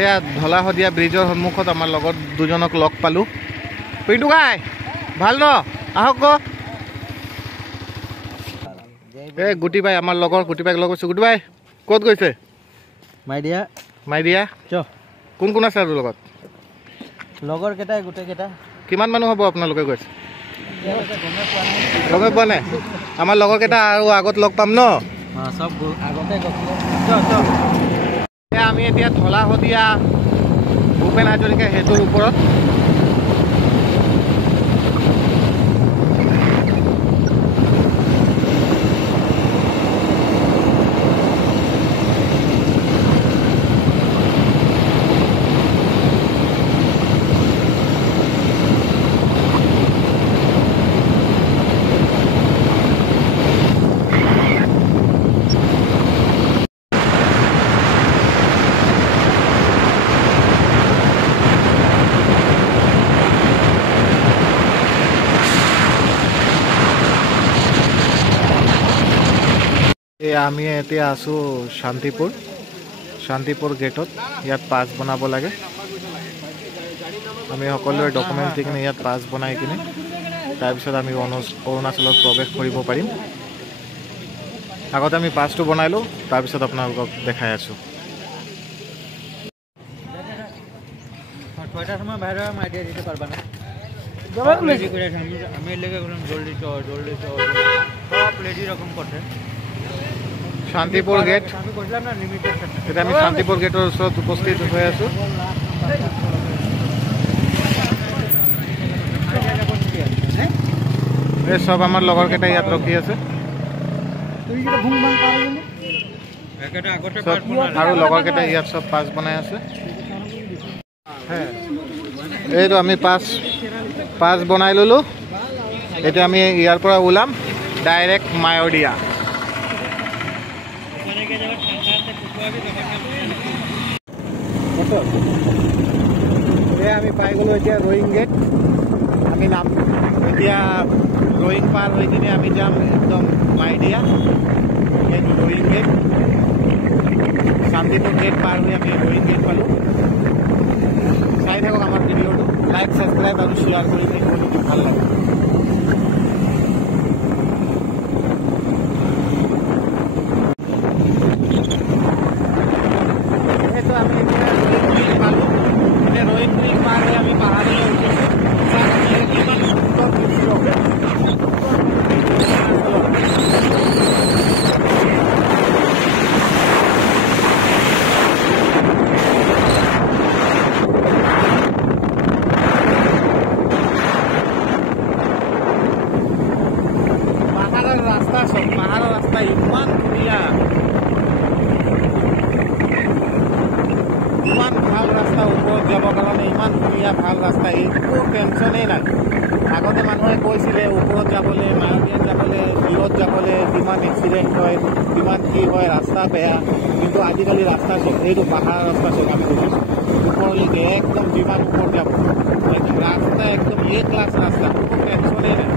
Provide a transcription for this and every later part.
এয়া ধলা শদিয়া ব্ৰিজৰ সন্মুখত আমাৰ লগত দুজনক লগ পালোঁ। পিণ্টু গাই ভাল ন? আহক ক। এই গুটি বাই আমাৰ লগৰ গুটি বাইক লগ গৈছোঁ। গুটি বাই ক'ত গৈছে? মাইডিয়া কোন কোন আছে আৰু লগত? লগৰ কেইটাই গোটেইকেইটা। কিমান মানুহ হ'ব আপোনালোকে গৈছে? গমে পোৱা নাই। আমাৰ লগৰ কেইটা আৰু আগত লগ পাম ন? চব আগতে আমি এতিয়া ধলা শদিয়া ভূপেন হাজৰিকা সেতুৰ ওপৰত। আমি এতিয়া আছোঁ শান্তিপুৰ গেটত। ইয়াত পাছ বনাব লাগে। আমি সকলোৰে ডকুমেণ্টছ দি কিনে ইয়াত পাছ বনাই কিনে তাৰপিছত আমি অৰুণাচলত প্ৰৱেশ কৰিব পাৰিম। আগতে আমি পাছটো বনাই লওঁ, তাৰপিছত আপোনালোকক দেখাই আছোঁ। শান্তিপুৰ গেট। এতিয়া আমি শান্তিপুৰ গেটৰ ওচৰত উপস্থিত হৈ আছোঁ। এই চব আমাৰ লগৰকেইটা ইয়াত ৰখি আছে আৰু লগৰকেইটা ইয়াত চব পাছ বনাই আছে। এইটো আমি পাছ বনাই ল'লোঁ। এতিয়া আমি ইয়াৰ পৰা ওলাম ডাইৰেক্ট মায়'দিয়া। আমি পাই গ'লোঁ এতিয়া ৰয়িং গেট। আমি নাম এতিয়া ৰয়িং পাৰ হৈ কিনে আমি যাম একদম মায়'দিয়া। এইটো ৰয়িং গেট। শান্তিপুৰ গেট পাৰ হৈ আমি ৰয়িং গেট পালোঁ। চাই থাকক আমাৰ ভিডিঅ'টো, লাইক ছাবস্ক্ৰাইব আৰু শ্বেয়াৰ কৰি দিলে ভাল লাগে। পাহাৰৰ ৰাস্তা ইমান ধুনীয়া, ইমান ভাল ৰাস্তা। ওপৰত যাবৰ কাৰণে ইমান ধুনীয়া ভাল ৰাস্তা, একো টেনশ্যনেই নাই। আগতে মানুহে কৈছিলে ওপৰত যাবলৈ, মায়'দিয়াত যাবলৈ, দূৰত যাবলৈ কিমান এক্সিডেণ্ট হয়, কিমান কি হয়, ৰাস্তা বেয়া। কিন্তু আজিকালি ৰাস্তা চব এইটো পাহাৰৰ ৰাস্তা চব আমি দেখিছোঁ ওপৰলৈকে একদম যিমান ওপৰত যাব ৰাস্তা একদম ক্লাছ ৰাস্তা, কোনো টেনশ্যনেই নাই।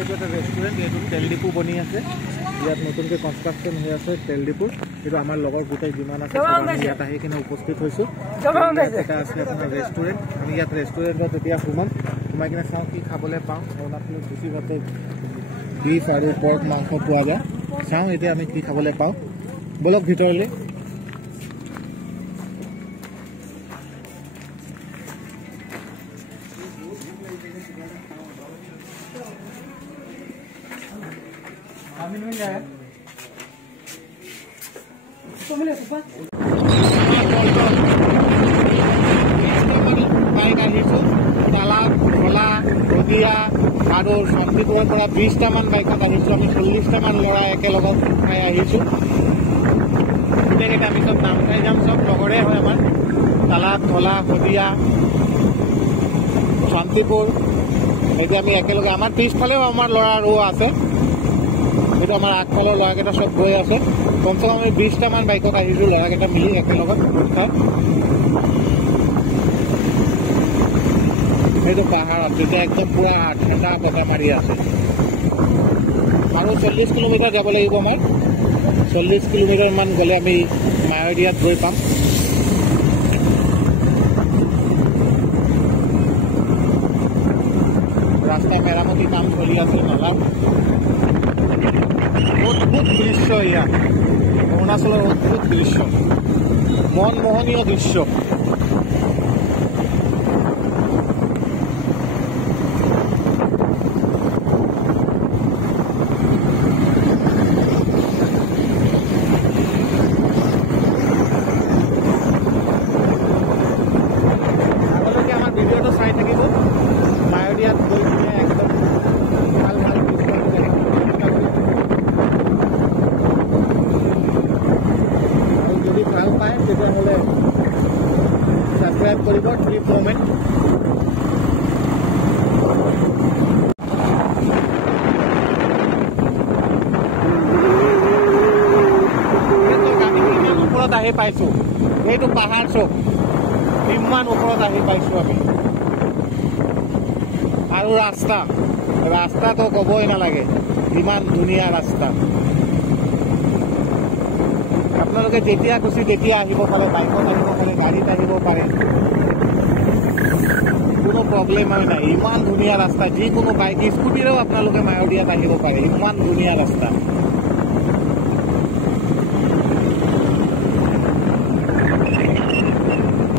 এইটো এটা ৰেষ্টুৰেণ্ট, এইটো তেল ডিপু বনি আছে, ইয়াত নতুনকৈ কনষ্ট্ৰাকশ্যন হৈ আছে তেল ডিপুৰ। এইটো আমাৰ লগৰ গোটেই যিমান আছে ইয়াত আহি কিনে উপস্থিত হৈছোঁ। এটা আছে আপোনাৰ ৰেষ্টুৰেণ্ট, আমি ইয়াত ৰেষ্টুৰেণ্টত এতিয়া সোমাই কিনে চাওঁ কি খাবলৈ পাওঁ। অৰুণাচলত বেছিভাগে বিফ আৰু পৰ্ক মাংস পোৱা যায়। চাওঁ এতিয়া আমি কি খাবলৈ পাওঁ, বলক ভিতৰলৈ। আহিছোঁ তালাপ ঢলা ৰদিয়া আৰু শান্তিপুৰৰ পৰা 20টামান বাইকত আহিছোঁ। আমি 40টামান ল'ৰা একেলগত খাই আহিছোঁ। গোটেইকেইটা আমি চব নাম খাই যাম, চব লগৰে হয় আমাৰ। তালাপ ঢলা শদিয়া শান্তিপুৰ, এতিয়া আমি একেলগে, আমাৰ পিছফালেও আমাৰ ল'ৰা আৰু আছে, এইটো আমাৰ আগফালৰ ল'ৰাকেইটা চব গৈ আছে। কমচে কম আমি 20টামান বাইকত আহিছোঁ ল'ৰাকেইটা মিলি একেলগত গোট। সেইটো পাহাৰত তেতিয়া একদম পুৰা ঠাণ্ডা বতাহ মাৰি আছে। আৰু 40 কিলোমিটাৰ যাব লাগিব আমাৰ, 40 কিলোমিটাৰমান গ'লে আমি মায়দিয়াত গৈ পাম। ৰাস্তা মেৰামতি কাম চলি আছে নলাত। অদ্ভুত দৃশ্য ইয়াত, অৰুণাচলৰ অদ্ভুত দৃশ্য, মনমোহনীয় দৃশ্য। আগলৈকে আমাৰ ভিডিঅ'টো চাই থাকিব, মায়দিয়াত গৈ কিনে একদম ভাল ভাল যদি ভাল পায় তেতিয়াহ'লে ছাবস্ক্ৰাইব কৰিব ট্ৰিপ মোমেণ্ট। ওপৰত আহি পাইছোঁ, এইটো পাহাৰ চব ইমান ওপৰত আহি পাইছোঁ আমি। আৰু ৰাস্তাটো ক'বই নালাগে, ইমান ধুনীয়া ৰাস্তা। আপোনালোকে যেতিয়া খুচি তেতিয়া আহিব পাৰে, বাইকত আহিব পাৰে, গাড়ীত আহিব পাৰে, কোনো প্ৰব্লেম হয় নাই। ইমান ধুনীয়া ৰাস্তা, যিকোনো বাইক স্কুটিৰেও আপোনালোকে মায়দিয়াত আহিব পাৰে, ইমান ধুনীয়া ৰাস্তা।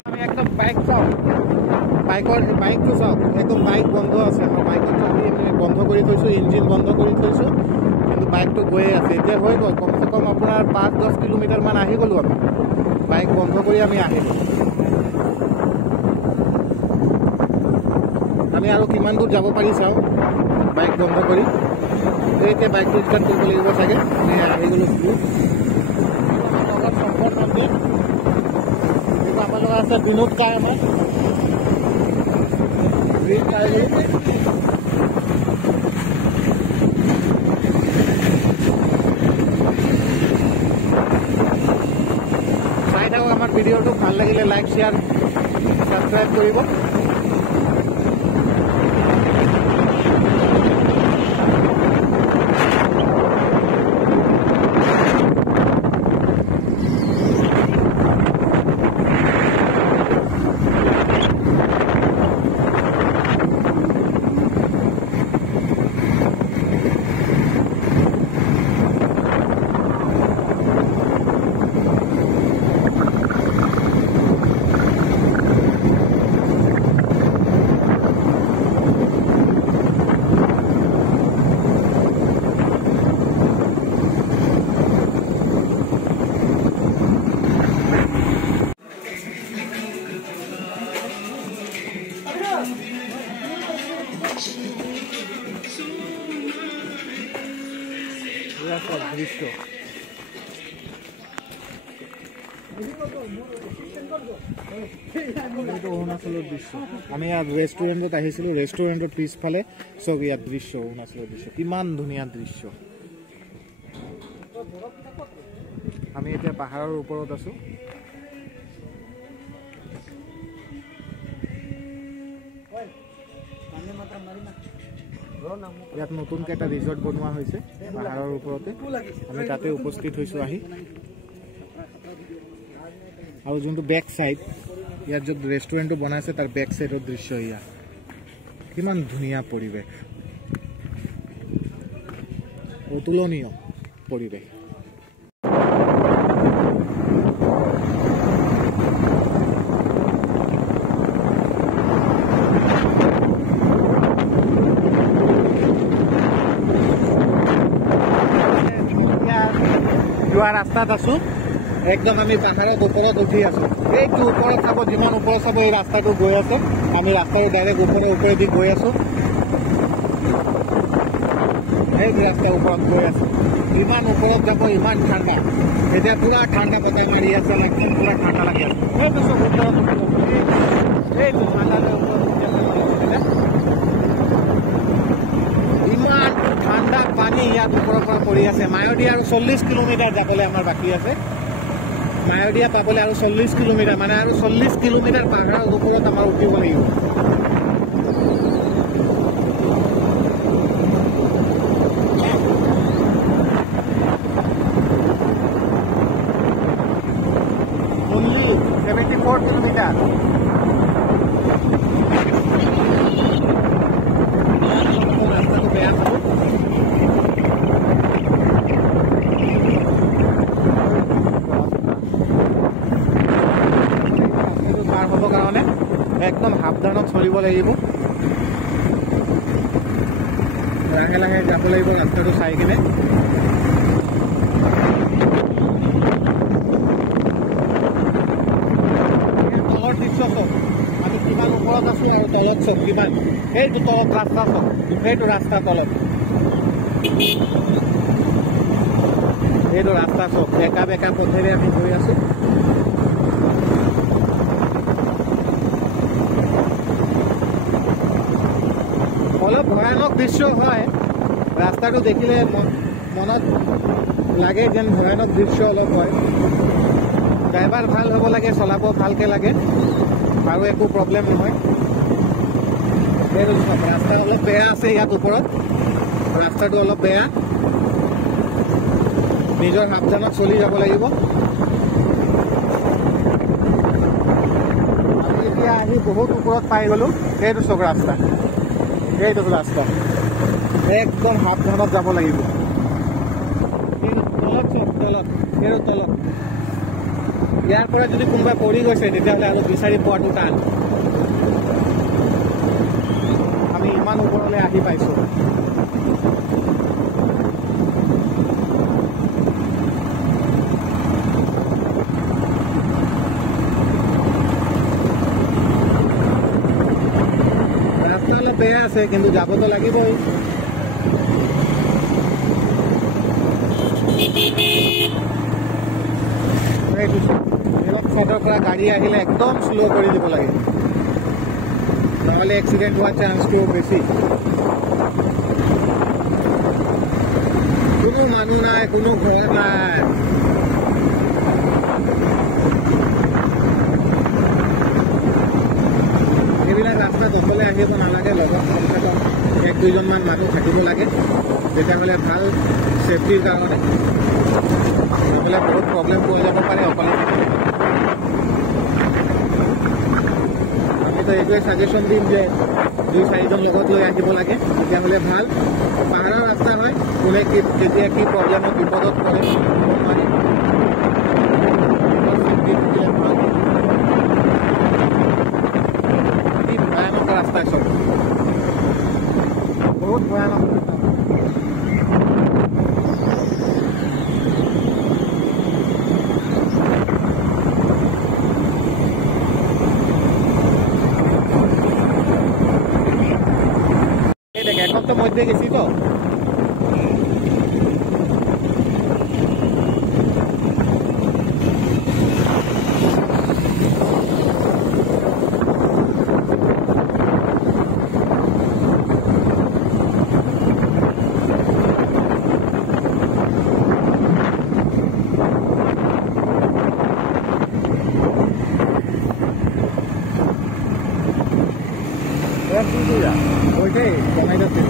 আমি একদম বাইক চাওঁ, বাইকটো চাওক, একদম বাইক বন্ধ আছে। আমাৰ বাইকত আমি বন্ধ কৰি থৈছোঁ, ইঞ্জিন বন্ধ কৰি থৈছোঁ, কিন্তু বাইকটো গৈয়ে আছে। এতিয়া হৈ গ'ল কমচে কম আপোনাৰ 5-10 কিলোমিটাৰমান আহি গ'লোঁ আমি, বাইক বন্ধ কৰি আমি আহিলোঁ। আমি আৰু কিমান দূৰ যাব পাৰি চাওঁ, বাইক বন্ধ কৰি। এতিয়া বাইকটো ষ্টাৰ্ট কৰিব লাগিব চাগে। আমি আহি গ'লোঁ লগত সম্পৰ্ক আছে, এইটো আমাৰ লগত আছে বিনোদ কাৰ, আমাৰ চাই থাকক আমাৰ ভিডিঅ'টো। ভাল লাগিলে লাইক শ্বেয়াৰ ছাবস্ক্ৰাইব কৰিব। দৃশ্য অৰুণাচলৰ দৃশ্য। আমি ইয়াত ৰেষ্টুৰেণ্টত আহিছিলোঁ, ৰেষ্টুৰেণ্টৰ পিছফালে চব ইয়াত দৃশ্য, অৰুণাচলৰ দৃশ্য, কিমান ধুনীয়া দৃশ্য। আমি এতিয়া পাহাৰৰ ওপৰত আছোঁ। ইয়াত নতুনকৈ এটা ৰিজৰ্ট বনোৱা হৈছে পাহাৰৰ ওপৰতে আমি তাতে উপস্থিত হৈছোঁ আহি আৰু যোনটো বেক সাইড ইয়াত য'ত ৰেষ্টুৰেণ্টটো বনাইছে তাৰ বেক সাইডৰ দৃশ্য ইয়াত কিমান ধুনীয়া পৰিৱেশ অতুলনীয় পৰিৱেশ যোৱা ৰাস্তাত আছোঁ একদম আমি পাহাৰৰ ওপৰত উঠি আছোঁ এইটো ওপৰত চাব যিমান ওপৰত চাব এই ৰাস্তাটো গৈ আছে আমি ৰাস্তাটো ডাইৰেক্ট ওপৰেদি গৈ আছোঁ এই ৰাস্তাৰ ওপৰত গৈ আছোঁ ইমান ওপৰত যাব ইমান ঠাণ্ডা এতিয়া পুৰা ঠাণ্ডা বতাহ মাৰি আছে একদম পুৰা ঠাণ্ডা লাগি আছে এইটো চব ওপৰত এইটো ঠাণ্ডালৈ ওপৰত ইমান ঠাণ্ডা পানী ইয়াত ওপৰৰ পৰা পৰি আছে মায়'দিয়া আৰু 40 কিলোমিটাৰ যাবলৈ আমাৰ বাকী আছে মায়'দিয়া পাবলৈ আৰু 40 কিলোমিটাৰ মানে আৰু 40 কিলোমিটাৰ পাহাৰৰ ওপৰত আমাৰ উঠিব লাগিব only 74 কিলোমিটাৰ ৰাস্তাটো বেয়া একদম সাৱধানত চলিব লাগিব লাহে লাহে যাব লাগিব ৰাস্তাটো চাই কিনে তলৰ দৃশ্য চাওক আমি কিমান ওপৰত আছোঁ আৰু তলত চাওক কিমান সেইটো তলত ৰাস্তা চাওক সেইটো ৰাস্তা তলত এইটো ৰাস্তা চাওক বেকা বেকা পথেৰে আমি গৈ আছোঁ অলপ ভয়ানক দৃশ্য হয় ৰাস্তাটো দেখিলে মনত লাগে যেন ভয়ানক দৃশ্য অলপ হয় ড্ৰাইভাৰ ভাল হ'ব লাগে চলাব ভালকৈ লাগে আৰু একো প্ৰব্লেম নহয় এইটো ৰাস্তা অলপ বেয়া আছে ইয়াত ওপৰত ৰাস্তাটো অলপ বেয়া নিজৰ সাৱধানত চলি যাব লাগিব আমি এতিয়া আহি বহুত ওপৰত পাই গ'লোঁ এইটো চব ৰাস্তা এইটো ৰাস্তা একদম সাৱধানত যাব লাগিব তলত চব তলত এইটো তলত ইয়াৰ পৰা যদি কোনোবাই পৰি গৈছে তেতিয়াহ'লে আৰু বিচাৰি পোৱাটো টান আমি ইমান ওপৰলৈ আহি পাইছোঁ বেয়া আছে কিন্তু যাবতো লাগিবই বেলেগ চাইডৰ পৰা গাড়ী আহিলে একদম শ্ল' কৰি দিব লাগে নহ'লে এক্সিডেণ্ট হোৱাৰ চান্সটো বেছি কোনো মানুহ নাই কোনো ঘৰ নাই এইবিলাক ৰাস্তাত অকলে আহিব নালাগে লগত কমচে কম 1-2জনমান মানুহ থাকিব লাগে তেতিয়াহ'লে ভাল ছেফটিৰ কাৰণে নহ'লে বহুত প্ৰব্লেম হৈ যাব পাৰে অকলে আমিতো এইটোৱে ছাজেশ্যন দিম যে 2-4জন লগত লৈ আহিব লাগে তেতিয়াহ'লে ভাল পাহাৰৰ ৰাস্তা হয় কোনে কেতিয়া কি প্ৰব্লেমত বিপদত পৰে নোৱাৰে ভয়ানক ৰাস্তা চব বহুত ভয়ানক এখন তো মধ্যে গেছি তো ওইটাই কমাই যাচ্ছে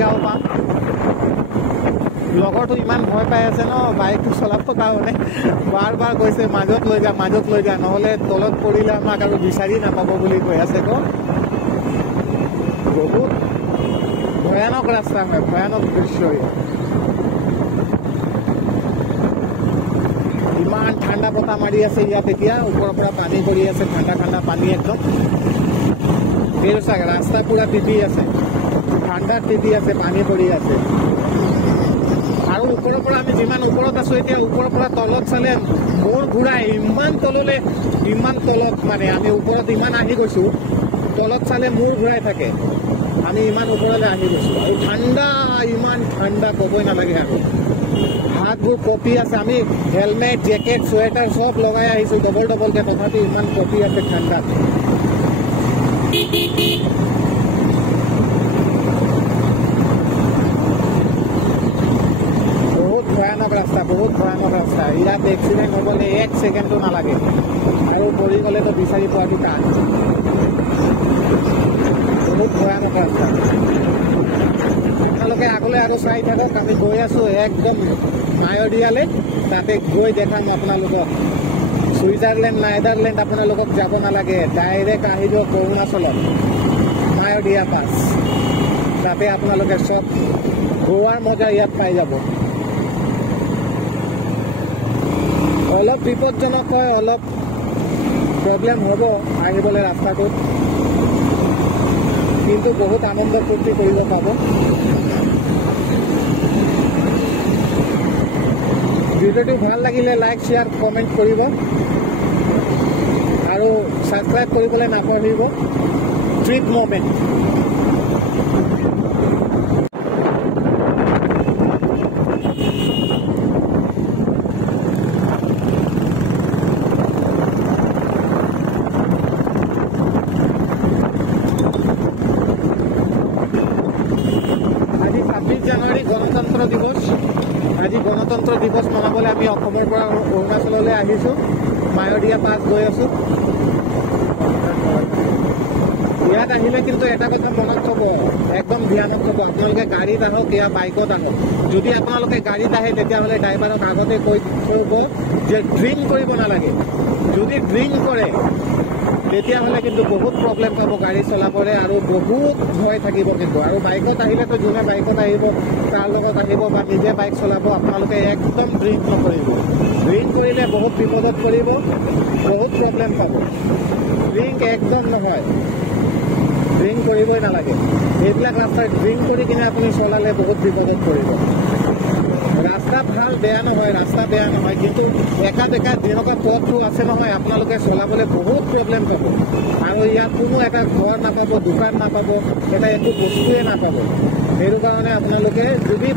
গাঁও পাম। লগৰটো ইমান ভয় পাই আছে ন বাইকটো চলাবৰ কাৰণে, বাৰ বাৰ কৈছে মাজত লৈ যা নহ'লে তলত পৰিলে আমাক আৰু বিচাৰি নাপাব বুলি কৈ আছে। বহুত ভয়ানক ৰাস্তা হয়, ভয়ানক দৃশ্য। ইমান ঠাণ্ডা বতাহ মাৰি আছে ইয়াত এতিয়া, ওপৰৰ পৰা পানী পৰি আছে, ঠাণ্ডা পানী একদম। এইটো চাগে ৰাস্তা পুৰা তিতি আছে, ঠাণ্ডাত তিতি আছে, পানী পৰি আছে। আৰু ওপৰৰ পৰা আমি যিমান ওপৰত আছো এতিয়া, ওপৰৰ পৰা তলত চালে মূৰ ঘূৰাই, ইমান তলত মানে আমি ওপৰত ইমান আহি গৈছো, তলত চালে মূৰ ঘূৰাই থাকে। আমি ইমান ওপৰলৈ আহি গৈছো আৰু ঠাণ্ডা, ইমান ঠাণ্ডা ক'বই নালাগে। আৰু হাতবোৰ কঁপি আছে, আমি হেলমেট, জেকেট, চুৱেটাৰ চব লগাই আহিছো ডবলকে, তথাপি ইমান কঁপি আছে ঠাণ্ডাত। বহুত ভয়ানক ৰাস্তা। ইয়াত এক্সিডেণ্ট হ'বলৈ 1 ছেকেণ্ডো নালাগে, আৰু পৰি গ'লেতো বিচাৰি পোৱাটো টান। বহুত ভয়ানক ৰাস্তা। আপোনালোকে আগলৈ আৰু চাই থাকক, আমি গৈ আছো একদম মায়'দিয়ালৈ। তাতে গৈ দেখাম আপোনালোকক। ছুইজাৰলেণ্ড, নেদাৰলেণ্ড আপোনালোকক যাব নালাগে, ডাইৰেক্ট আহিব অৰুণাচলত, মায়'দিয়া পাছ। তাতে আপোনালোকে চব গোৱাৰ মজা ইয়াত পাই যাব। অলপ বিপদজনক হয়, অলপ প্ৰব্লেম হ'ব আহিবলৈ ৰাস্তাটোত, কিন্তু বহুত আনন্দ ফূৰ্তি কৰিব পাব। ভিডিঅ'টো ভাল লাগিলে লাইক, শ্বেয়াৰ, কমেণ্ট কৰিব আৰু ছাবস্ক্ৰাইব কৰিবলৈ নাপাহৰিব। Trip moment. আজি 26 জানুৱাৰী গণতন্ত্ৰ দিৱস। আজি গণতন্ত্ৰ দিৱস মনাবলৈ আমি অসমৰ পৰা অৰুণাচললৈ আহিছোঁ, মায়'দিয়া পাছ গৈ আছোঁ। ইয়াত আহিলে কিন্তু এটা কথা মনত থ'ব, একদম ধ্যানত থ'ব, আপোনালোকে গাড়ীত আহক या বাইকত আহক। যদি আপোনালোকে গাড়ীত আহে তেতিয়াহ'লে ড্ৰাইভাৰক আগতে কৈ থ'ব যে ড্ৰিংক কৰিব নালাগে। যদি ড্ৰিংক কৰে তেতিয়াহ'লে কিন্তু বহুত প্ৰব্লেম পাব গাড়ী চলাবলৈ, আৰু বহুত ভয় থাকিব কিন্তু। আৰু বাইকত আহিলেতো যোনে বাইকত আহিব তাৰ লগত আহিব বা নিজে বাইক চলাব, আপোনালোকে একদম ড্ৰিংক নকৰিব। ড্ৰিংক কৰিলে বহুত বিপদত পৰিব, বহুত প্ৰব্লেম পাব। ড্ৰিংক একদম নহয়, ড্ৰিংক কৰিবই নালাগে। এইবিলাক ৰাস্তাত ড্ৰিংক কৰি কিনে আপুনি চলালে বহুত বিপদত পৰিব। ৰাস্তা ভাল বেয়া নহয়, কিন্তু একা বেকা যেনেকুৱা পথটো আছে নহয়, আপোনালোকে চলাবলৈ বহুত প্ৰব্লেম পাব। আৰু ইয়াত কোনো এটা ঘৰ নাপাব, দোকান নাপাব, এটা একো বস্তুৱে নাপাব। সেইটো কাৰণে আপোনালোকে যদি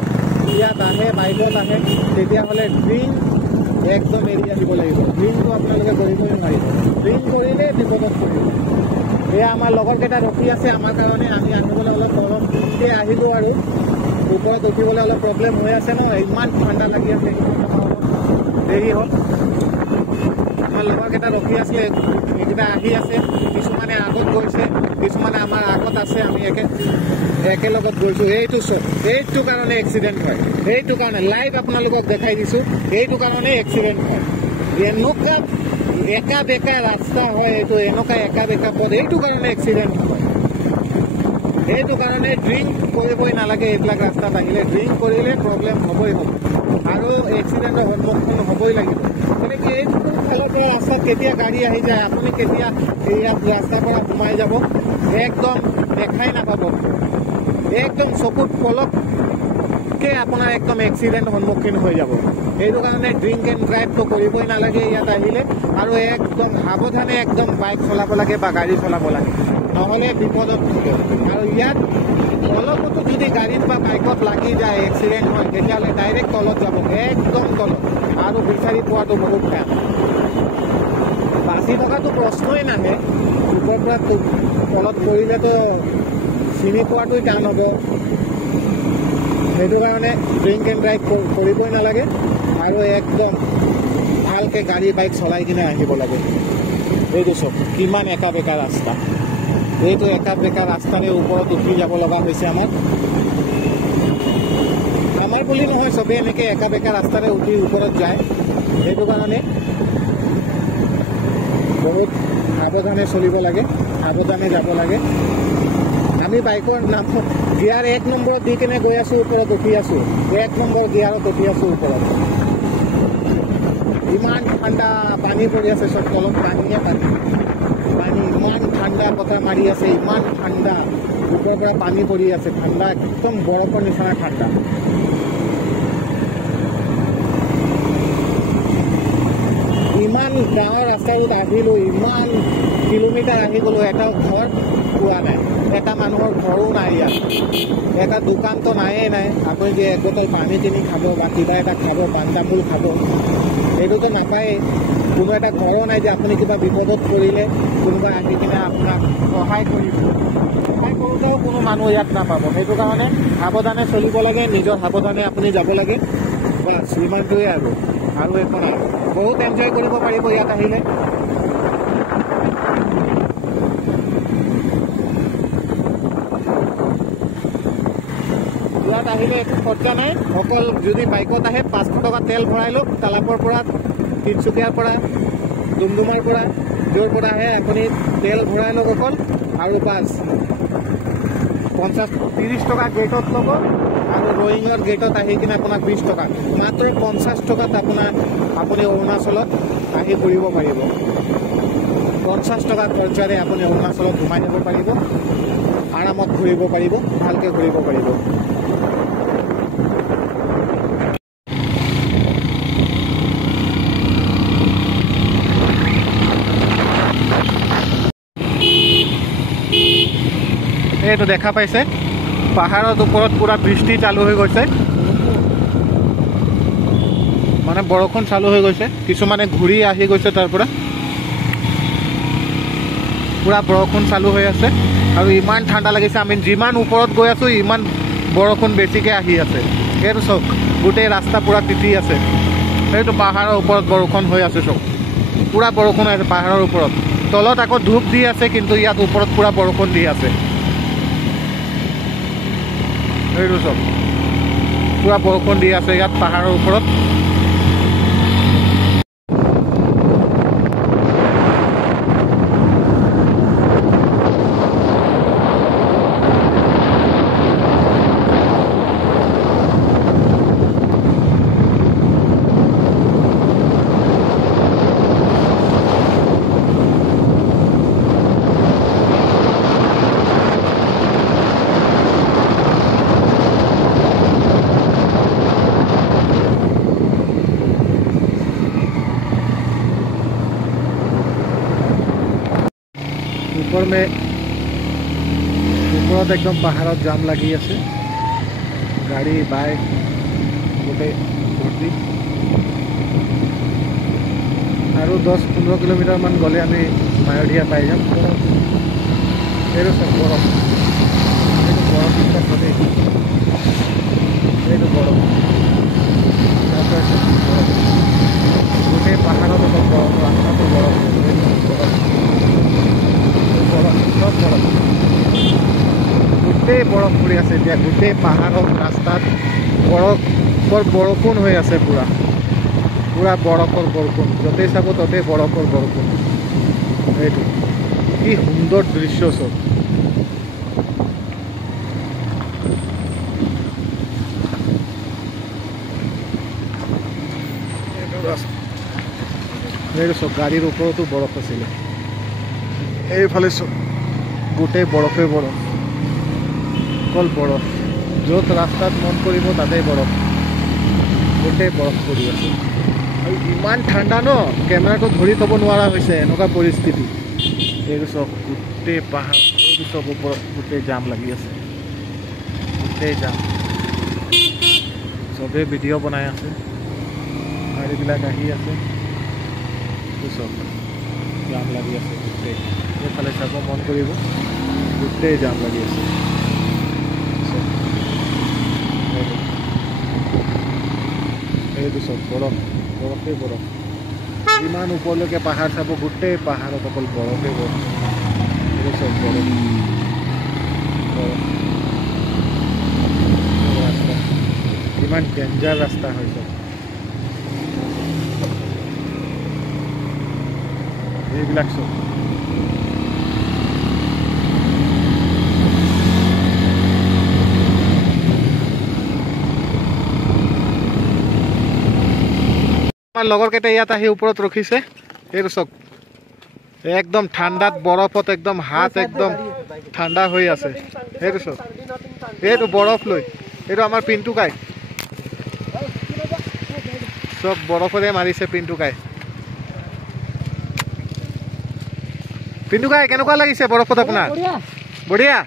ইয়াত আহে, বাইকত আহে, তেতিয়াহ'লে ড্ৰিংক একদম এৰি আহিব লাগিব। ড্ৰিংকটো আপোনালোকে কৰিবই নোৱাৰিব, ড্ৰিংক কৰিলে বিপদত পৰিব। এয়া আমাৰ লগৰকেইটা ৰখি আছে আমাৰ কাৰণে, আমি আহিবলৈ অলপ পলমকৈ আহিলোঁ আৰু ওপৰত উঠিবলৈ অলপ প্ৰব্লেম হৈ আছে ন, ইমান ঠাণ্ডা লাগি আছে, দেৰি হ'ল। আমাৰ লগৰকেইটা ৰখি আছিলে, এইকেইটা আহি আছে, কিছুমানে আগত গৈছে, কিছুমানে আমাৰ আগত আছে, আমি একেলগত গৈছোঁ। এইটো কাৰণে এক্সিডেণ্ট হয়, এইটো কাৰণে লাইভ আপোনালোকক দেখাই দিছোঁ, এইটো কাৰণে এক্সিডেণ্ট হয়। এনেকুৱা একা বেকা ৰাস্তা হয়, এনেকুৱা একা বেকা পথ, এইটো কাৰণে এক্সিডেণ্ট হয়। সেইটো কাৰণে ড্ৰিংক কৰিবই নালাগে। এইবিলাক ৰাস্তাত আহিলে ড্ৰিংক কৰিলে প্ৰব্লেম হ'বই হ'ব, আৰু এক্সিডেণ্টৰ সন্মুখীন হ'বই লাগিব। তেনেকৈ এইটো ফালৰ পৰা ৰাস্তাত কেতিয়া গাড়ী আহি যায়, আপুনি কেতিয়া ইয়াত ৰাস্তাৰ পৰা সোমাই যাব, একদম দেখাই নাপাব। একদম চকুত পলককৈ আপোনাৰ একদম এক্সিডেণ্ট সন্মুখীন হৈ যাব। সেইটো কাৰণে ড্ৰিংক এণ্ড ড্ৰাইভটো কৰিবই নালাগে ইয়াত আহিলে, আৰু একদম সাৱধানে একদম বাইক চলাব লাগে বা গাড়ী চলাব লাগে, নহ'লে বিপদত থাকে। আৰু ইয়াত অলপতো যদি গাড়ীত বা বাইকত লাগি যায়, এক্সিডেণ্ট হয়, তেতিয়াহ'লে ডাইৰেক্ট তলত যাব, একদম তলত, আৰু বিচাৰি পোৱাটো বহুত টান। বাচি থকাটো প্ৰশ্নই নাহে, ওপৰৰ পৰা তলত পৰিলেতো চিনি পোৱাটোই টান হ'ব। সেইটো কাৰণে ড্ৰিংক এণ্ড ড্ৰাইভ কৰিবই নালাগে, আৰু একদম ভালকৈ গাড়ী বাইক চলাই কিনে আহিব লাগে। এইটো চব কিমান একা বেকা ৰাস্তা, এইটো একা বেকা ৰাস্তাৰে ওপৰত উঠি যাব লগা হৈছে আমাৰ। বুলি নহয়, চবেই এনেকৈ একা বেকা ৰাস্তাৰে উঠি ওপৰত যায়। সেইটো কাৰণে বহুত সাৱধানে চলিব লাগে, সাৱধানে যাব লাগে। আমি বাইকৰ নাম গিয়াৰ 1 নম্বৰত দি কিনে গৈ আছোঁ, ওপৰত উঠি আছোঁ। 1 নম্বৰ গিয়াৰত উঠি আছোঁ ওপৰত। ইমান ঠাণ্ডা, পানী পৰি আছে, চব তলত পানীয়ে পানী। ইমান ঠাণ্ডা বতাহ মাৰি আছে, ইমান ঠাণ্ডা, ওপৰৰ পৰা পানী পৰি আছে, ঠাণ্ডা, একদম বৰফৰ নিচিনা ঠাণ্ডা। ইমান গাঁৱৰ ৰাস্তাটোত আহিলোঁ, ইমান কিলোমিটাৰ আহি গ'লোঁ, এটা ঘৰ পোৱা নাই, এটা মানুহৰ ঘৰো নাই ইয়াত, এটা দোকানটো নায়েই নাই। আপুনি যে এক বটল পানী কিনি খাব বা কিবা এটা খাব, পাণ তামোল খাব, এইটোতো নাপায়েই। কোনো এটা ঘৰো নাই যে আপুনি কিবা বিপদত পৰিলে কোনোবাই আহি কিনে আপোনাক সহায় কৰিব। সহায় কৰোঁতেও কোনো মানুহ ইয়াত নাপাব। সেইটো কাৰণে সাৱধানে চলিব লাগে, নিজৰ সাৱধানে আপুনি যাব লাগে। বাছ ইমানটোৱে আৰু একো নাই। বহুত এনজয় কৰিব পাৰিব ইয়াত আহিলে। ইয়াত আহিলে একো খৰচা নাই, অকল যদি বাইকত আহে 500 টকা তেল ভৰাই লওক। তালাপৰ পৰা, তিনিচুকীয়াৰ পৰা, ডুমডুমাৰ পৰা, য'ৰ পৰা আহে আপুনি তেল ভৰাই লওক অকল, আৰু বাছ 30 টকা গেটত ল'ব, আৰু ৰয়িঙৰ গেটত আহি কিনে আপোনাক 20 টকা, মাত্ৰ 50 টকাত আপুনি অৰুণাচলত আহি ঘূৰিব পাৰিব। 50 টকা খৰচাৰে আপুনি অৰুণাচলত ঘুমাই যাব পাৰিব, আৰামত ঘূৰিব পাৰিব, ভালকৈ ঘূৰিব পাৰিব। এইটো দেখা পাইছে, পাহাৰৰ ওপৰত পুৰা বৃষ্টি চালু হৈ গৈছে, মানে বৰষুণ চালু হৈ গৈছে। কিছুমানে ঘূৰি আহি গৈছে তাৰ পৰা, পুৰা বৰষুণ চালু হৈ আছে, আৰু ইমান ঠাণ্ডা লাগিছে। আমি যিমান ওপৰত গৈ আছোঁ ইমান বৰষুণ বেছিকৈ আহি আছে। এইটো চব গোটেই ৰাস্তা পুৰা তিতি আছে। সেইটো পাহাৰৰ ওপৰত বৰষুণ হৈ আছে, চব পুৰা বৰষুণ হৈ আছে পাহাৰৰ ওপৰত। তলত আকৌ ধূপ দি আছে, কিন্তু ইয়াত ওপৰত পুৰা বৰষুণ দি আছে। এইটো চব পুৰা বৰষুণ দি আছে ইয়াত পাহাৰৰ ওপৰত। ওপৰত একদম পাহাৰত জাম লাগি আছে, গাড়ী বাইক গোটেই ভৰ্তি। আৰু 10-15 কিলোমিটাৰমান গ'লে আমি মায়'দিয়া পাই যাম। এইটো চব বৰফ, এইটো বৰফ হিচাপে, এইটো বৰফ, গোটেই পাহাৰত অকল বৰফ, ৰাস্তাটো বৰফ, চব বৰফ, গোটেই বৰফ পৰি আছে এতিয়া। গোটেই পাহাৰৰ ৰাস্তাত বৰষুণ হৈ আছে, পুৰা বৰফৰ বৰষুণ, য'তেই চাব ততেই বৰফৰ বৰষুণ। এইটো কি সুন্দৰ দৃশ্য চব। এইটো চব গাড়ীৰ ওপৰতো বৰফ আছিলে, এইফালে চব গোটেই বৰফে বৰফ, অকল বৰফ। য'ত ৰাস্তাত মন কৰিব তাতেই বৰফ, গোটেই বৰফ পৰি আছে। আৰু ইমান ঠাণ্ডা ন, কেমেৰাটো ধৰি থ'ব নোৱাৰা হৈছে, এনেকুৱা পৰিস্থিতি। এইটো চব গোটেই পাহাৰ, এইটো চব ওপৰত গোটেই জাম লাগি আছে, গোটেই জাম। চবেই ভিডিঅ' বনাই আছে, গাড়ীবিলাক আহি আছে, এইটো চব জাম লাগি আছে গোটেই। এইফালে চাব মন কৰিব, গোটেই জাম লাগি আছে। এইটো চব বৰফ, বৰফেই বৰফ। যিমান ওপৰলৈকে পাহাৰ চাব, গোটেই পাহাৰত অকল বৰফেই বৰফ। এইটো চব বৰফ, বৰফ। কিমান ডেঞ্জাৰ ৰাস্তা হৈছে এইবিলাক চব আমাৰ লগৰ কেইটা ইয়াত আহি ওপৰত ৰখিছে এইটো চক একদম ঠাণ্ডাত বৰফত একদম হাত একদম ঠাণ্ডা হৈ আছে এইটো চক এইটো বৰফ লৈ এইটো আমাৰ পিণ্টু কাই চব বৰফৰে মাৰিছে পিণ্টু কাই কেনেকুৱা লাগিছে বৰফত আপোনাৰ বঢ়িয়া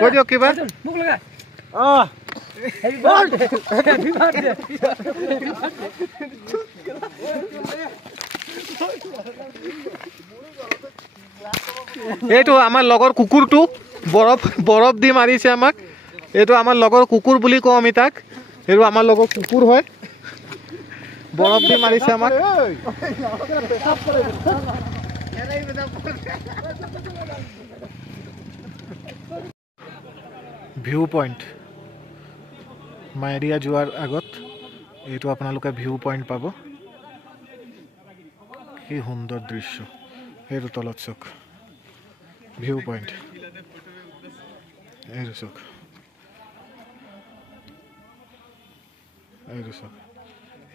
কৈ দিয়ক কিবা এইটো আমাৰ লগৰ কুকুৰটো বৰফ দি মাৰিছে আমাক এইটো আমাৰ লগৰ কুকুৰ বুলি কওঁ আমি তাক এইটো আমাৰ লগৰ কুকুৰ হয় বৰফ দি মাৰিছে আমাক ভিউ পইণ্ট মায়েৰিয়া যোৱাৰ আগত এইটো আপোনালোকে ভিউ পইণ্ট পাব কি সুন্দৰ দৃশ্য এইটো তলত চক ভিউ পইণ্ট এইটো চক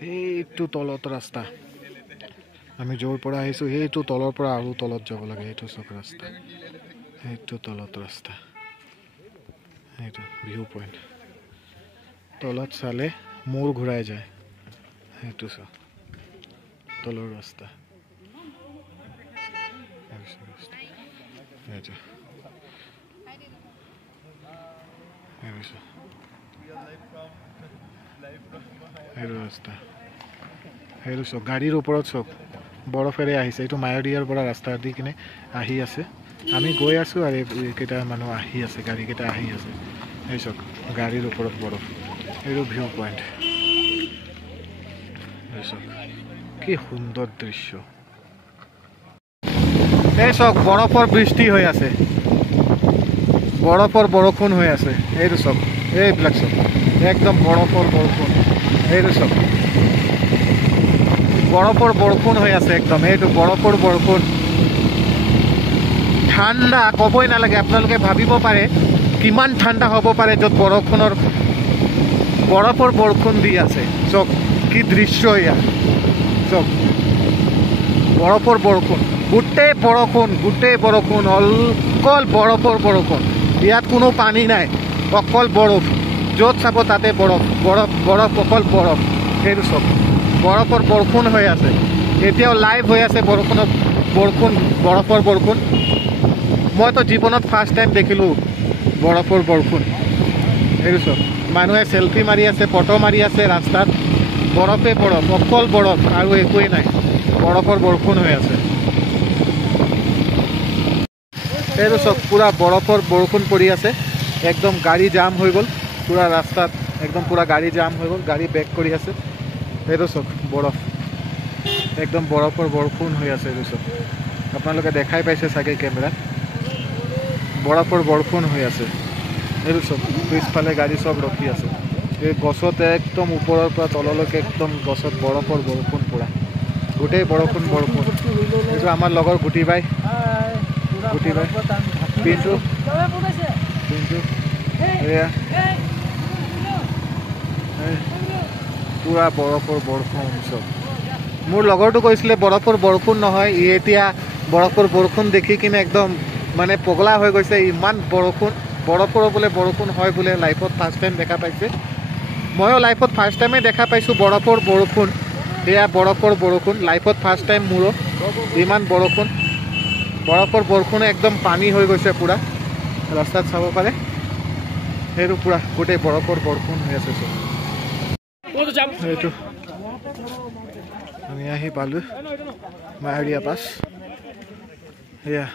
এইটো তলত ৰাস্তা আমি য'ৰ পৰা আহিছোঁ সেইটো তলৰ পৰা আৰু তলত যাব লাগে এইটো চক ৰাস্তা এইটো তলত ৰাস্তা এইটো ভিউ পইণ্ট তলত চালে মূৰ ঘূৰাই যায় সেইটো চক তলৰ ৰাস্তা এইটো সেইটো ৰাস্তা সেইটো চক গাড়ীৰ ওপৰত চক বৰফেৰে আহিছে এইটো মায়ৰিয়াৰ পৰা ৰাস্তা দি কিনে আহি আছে আমি গৈ আছোঁ আৰু এইকেইটা মানুহ আহি আছে গাড়ীকেইটা আহি আছে এই চক গাড়ীৰ ওপৰত বৰফ এইটো ভিউ পইণ্ট এই চক কি সুন্দৰ দৃশ্য এই চক বৰফৰ বৃষ্টি হৈ আছে বৰফৰ বৰষুণ হৈ আছে এইটো চক এইবিলাক চক একদম বৰফৰ বৰষুণ এইটো চক বৰফৰ বৰষুণ হৈ আছে একদম এইটো বৰফৰ বৰষুণ ঠাণ্ডা ক'বই নালাগে আপোনালোকে ভাবিব পাৰে কিমান ঠাণ্ডা হ'ব পাৰে য'ত বৰফৰ বৰষুণ দি আছে চক কি দৃশ্য এয়া চক বৰফৰ বৰষুণ গোটেই বৰষুণ অকল বৰফৰ বৰষুণ ইয়াত কোনো পানী নাই অকল বৰফ য'ত চাব তাতে বৰফ অকল বৰফ সেইটো চব বৰফৰ বৰষুণ হৈ আছে এতিয়াও লাইভ হৈ আছে বৰফৰ বৰষুণ মইতো জীৱনত ফাৰ্ষ্ট টাইম দেখিলোঁ বৰফৰ বৰষুণ সেইটো চব মানুহে চেলফি মাৰি আছে ফটো মাৰি আছে ৰাস্তাত বৰফে বৰফ অকল বৰফ আৰু একোৱেই নাই বৰফৰ বৰষুণ হৈ আছে এইটো চব পুৰা বৰফৰ বৰষুণ পৰি আছে একদম গাড়ী জাম হৈ গ'ল পুৰা ৰাস্তাত একদম পুৰা গাড়ী জাম হৈ গ'ল গাড়ী বেক কৰি আছে এইটো চব বৰফ একদম বৰফৰ বৰষুণ হৈ আছে এইটো চব আপোনালোকে দেখাই পাইছে চাগে কেমেৰাত বৰফৰ বৰষুণ হৈ আছে এইটো চব পিছফালে গাড়ী চব ৰখি আছে এই গছতে একদম ওপৰৰ পৰা তললৈকে একদম গছত বৰফৰ বৰষুণ পুৰা গোটেই বৰষুণ এইটো আমাৰ লগৰ গুটি বাই পিণ্টু এয়া পুৰা বৰফৰ বৰষুণ চব মোৰ লগৰটো কৈছিলে বৰফৰ বৰষুণ নহয় ই এতিয়া বৰফৰ বৰষুণ দেখি কিনে একদম মানে পগলা হৈ গৈছে ইমান বৰফৰ বোলে বৰষুণ হয় বোলে লাইফত ফাৰ্ষ্ট টাইম দেখা পাইছে ময়ো লাইফত ফাৰ্ষ্ট টাইমে দেখা পাইছোঁ বৰফৰ বৰষুণ এয়া বৰফৰ বৰষুণ লাইফত ফাৰ্ষ্ট টাইম মোৰো ইমান বৰফৰ বৰষুণে একদম পানী হৈ গৈছে পুৰা ৰাস্তাত চাব পাৰে সেইটো পুৰা গোটেই বৰফৰ বৰষুণ হৈ আছে চব এইটো আমি আহি পালোঁ মায়ৰিয়া পাছ এয়া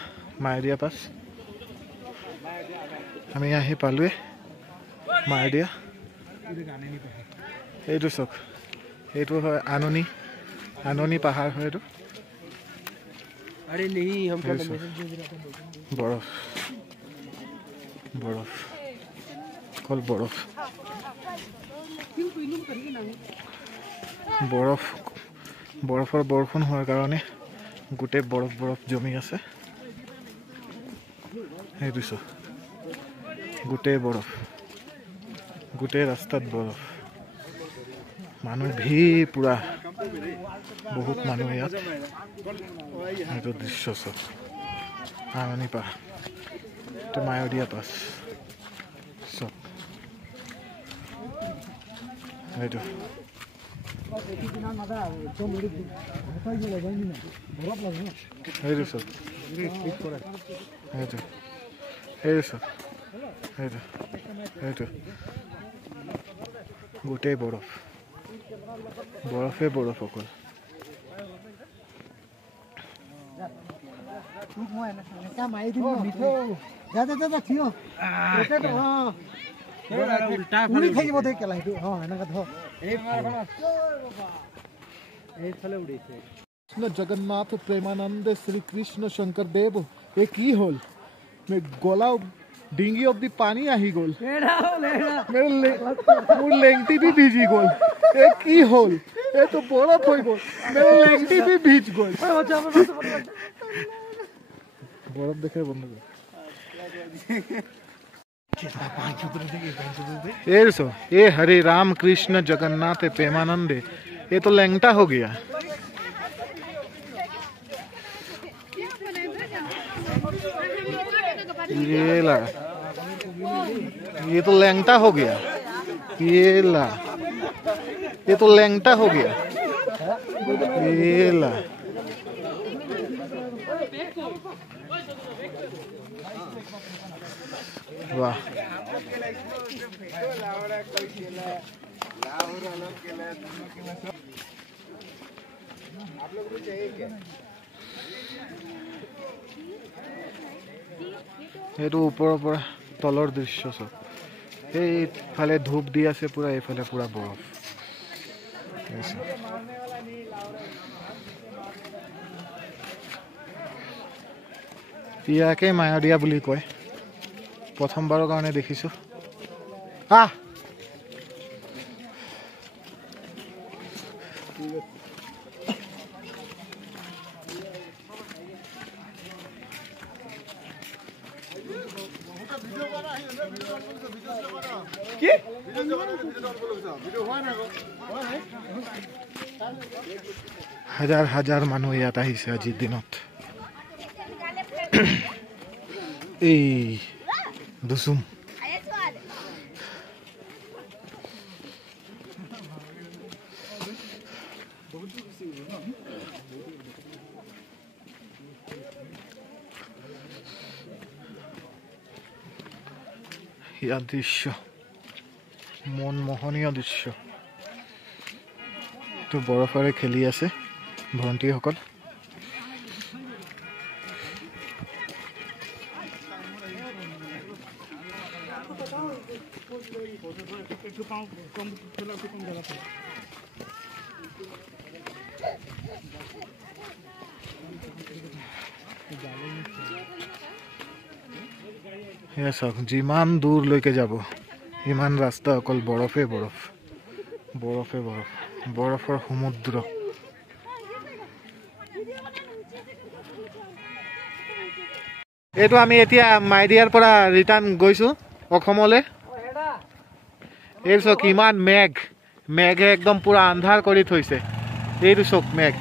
মায়ৰিয়া পাছ আমি আহি পালোঁৱে মায়ৰিয়া এইটো চক এইটো হয় আননি পাহাৰ হয় এইটো বৰফ অকল বৰফ বৰফ বৰফৰ বৰষুণ হোৱাৰ কাৰণে গোটেই বৰফ বৰফ জমি আছে সেইটো গোটেই বৰফ গোটেই ৰাস্তাত বৰফ মানুহ ভিৰ পুৰা বহুত মানুহ ইয়াত এইটো দৃশ্য চব আমনি পা তো মায়দিয়া পাছ চব এইটো গোটেই বৰফ বৰফে বৰফ অকল जगन्नाथ प्रेमानंद श्री कृष्ण शंकर देव एक ही होल मैं गोला डिंगी ऑफ दी पानी आही गोल मेरे लेंगटी भी भीजी गोल एक ही होल ये तो बरफ होई गोल मेरे लेंगटी भी भीज गोल बरफ देखे बंद कर ये हरे राम कृष्ण जगन्नाथ प्रेमानंद ये तो लैंगटा हो गया ये तो लैंगटा हो गया ये तो लैंगटा हो गया वाह এইটো ওপৰৰ পৰা তলৰ দৃশ্য সব এইফালে ধূপ দি আছে পুৰা এইফালে পুৰা বৰফ ইয়াকে মায়দিয়া বুলি কয় প্ৰথমবাৰৰ কাৰণে দেখিছো হাজাৰ হাজাৰ মানুহ ইয়াত আহিছে আজিৰ দিনত এই দুসুম ইয়াৰ দৃশ্য মনমোহনীয় দৃশ্য তো বৰফৰে খেলি আছে ভণ্টিসকল যিমান দূৰলৈকে যাব ইমান ৰাস্তা অকল বৰফে বৰফ বৰফে বৰফ বৰফৰ সমুদ্ৰ এইটো আমি এতিয়া মাইদিয়াৰ পৰা ৰিটাৰ্ণ গৈছো অসমলৈ এইটো কিমান মেঘে একদম পুৰা আন্ধাৰ কৰি থৈছে এইটো চক মেঘ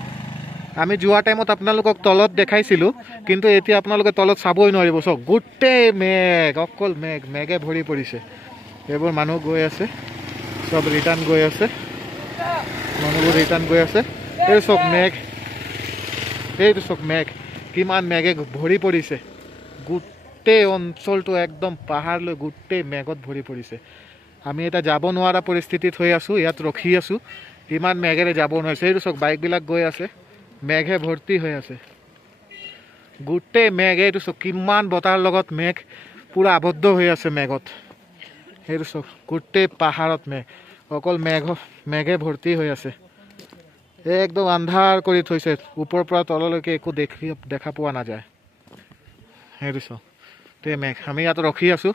আমি যোৱা টাইমত আপোনালোকক তলত দেখাইছিলো কিন্তু এতিয়া আপোনালোকে তলত চাবই নোৱাৰিব চক গোটেই মেঘ অকল মেঘে ভৰি পৰিছে এইবোৰ মানুহ গৈ আছে সব ৰিটাৰ্ণ গৈ আছে মানুহবোৰ ৰিটাৰ্ণ গৈ আছে এই চক মেঘ এইটো চক মেঘ কিমান মেঘে ভৰি পৰিছে গোটেই অঞ্চলটো একদম পাহাৰলৈ গোটেই মেঘত ভৰি পৰিছে আমি এটা যাব নোৱাৰা পৰিস্থিতিত হৈ আছো ইয়াত ৰখি আছো ইমান মেঘেৰে যাব নোৱাৰিছে এইটো চক বাইকবিলাক গৈ আছে মেঘে ভৰ্তি হৈ আছে গোটেই মেঘ এইটো চক কিমান বতাহৰ লগত মেঘ পুৰা আবদ্ধ হৈ আছে মেঘত এইটো চক গোটেই পাহাৰত মেঘ অকল মেঘে ভৰ্তি হৈ আছে একদম আন্ধাৰ কৰি থৈছে ওপৰৰ পৰা তললৈকে একো দেখা পোৱা নাযায় সেইটো চক তে মেঘ আমি ইয়াত ৰখি আছো